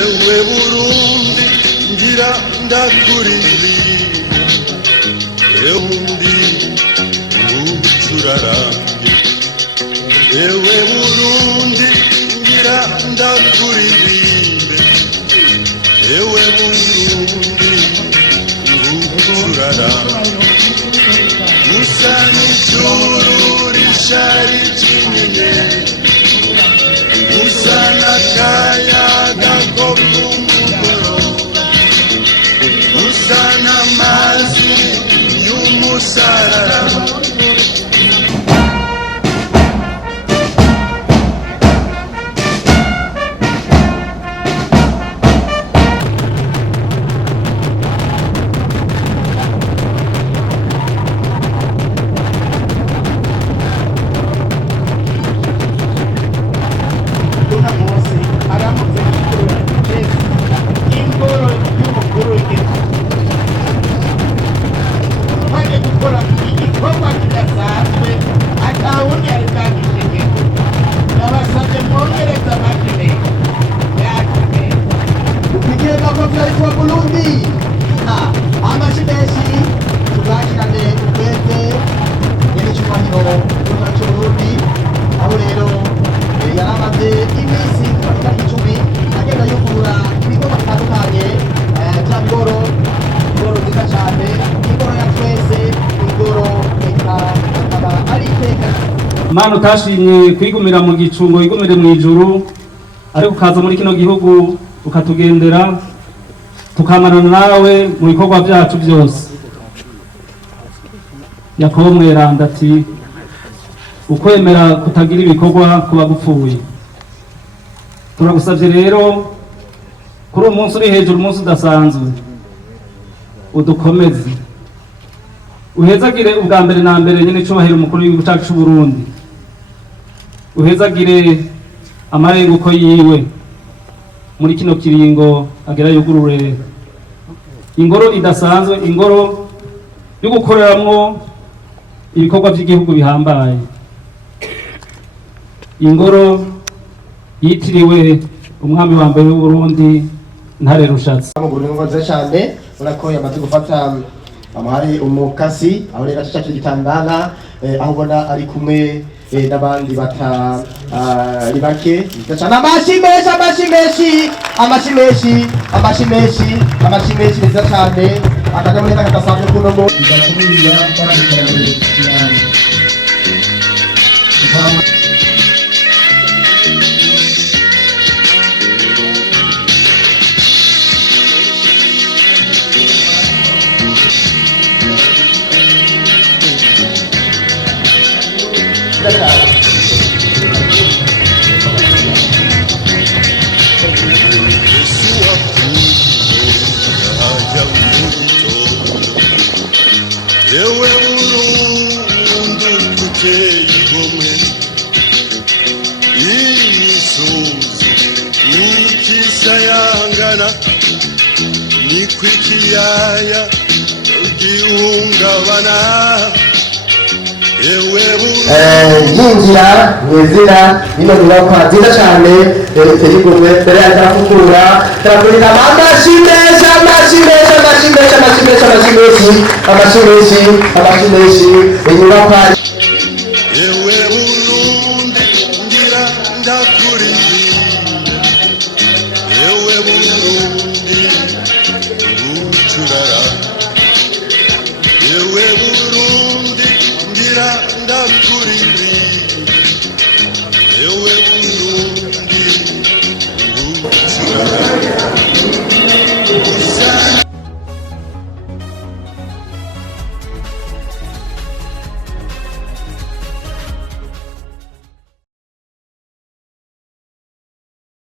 Ewe Burundi ngira ndakuririye, eundi ucurarange. Ewe Burundi ngira ndakuririye, ewe Burundi ucurarange. Musa n'ijuru rishari rinini, musa n'akayaga ko mu mugoroba, musa n'amazi y'umusarara. Burundi amashimesi tubakirane ubwete nyene cyubahiro Burundi aho rero yaramaze iminsi kuva 10 agenda yugurura ibigo bitandukanye bya Ingoro nziza cyane, Ingoro ya twese, Ingoro ikaba ari iteka. Mana utashimye kwigumira mu gicungo igumire mu ijuru, ariko ukaza muri kino gihugu ukatugendera tukamarana nawe mu bikorwa byacu byose. Yakobo mweranda ati ukwemera kutagira ibikorwa kuba gupfuye. Turagusavye rero kuri uyu munsi uri hejuru, umunsi udasanzwe, udukomeze uhezagire ubwa mbere na mbere nyene cyubahiro umukuru w'igihugu cyacu cy'u Burundi, uhezagire amarenguko yiwe muri kino kiringo agera yugurure ingoro idasanzwe, ingoro yo gukoreramwo ibikorwa by'igihugu bihambaye, ingoro yitiriwe umwami wa mbere w'u Burundi Ntare rushatse. Ngoze cyane urako yamaze gufata amahari umukasi aho rero cyacu gitangana aho ubona ari kumwe n'abandi batari bake cyane. Amashimeshi neza cyane akanyamureka kadasanzwe kuno mo idakumira kandi Ewe Burundi uteye igomwe, imisozi n'ikisayangana, niko ikiyaya gihungabana. Ewe yinjira mwizina ino nyubakwa nziza cyane iteye igomwe. Mbere yaje afukura turagurira amashimeshi inyubakwa. Ewe Burundi ngira ndakuririye, ewe Burundi ucurara, ewe Burundi ngira ndakuririye, ewe Burundi ucurara.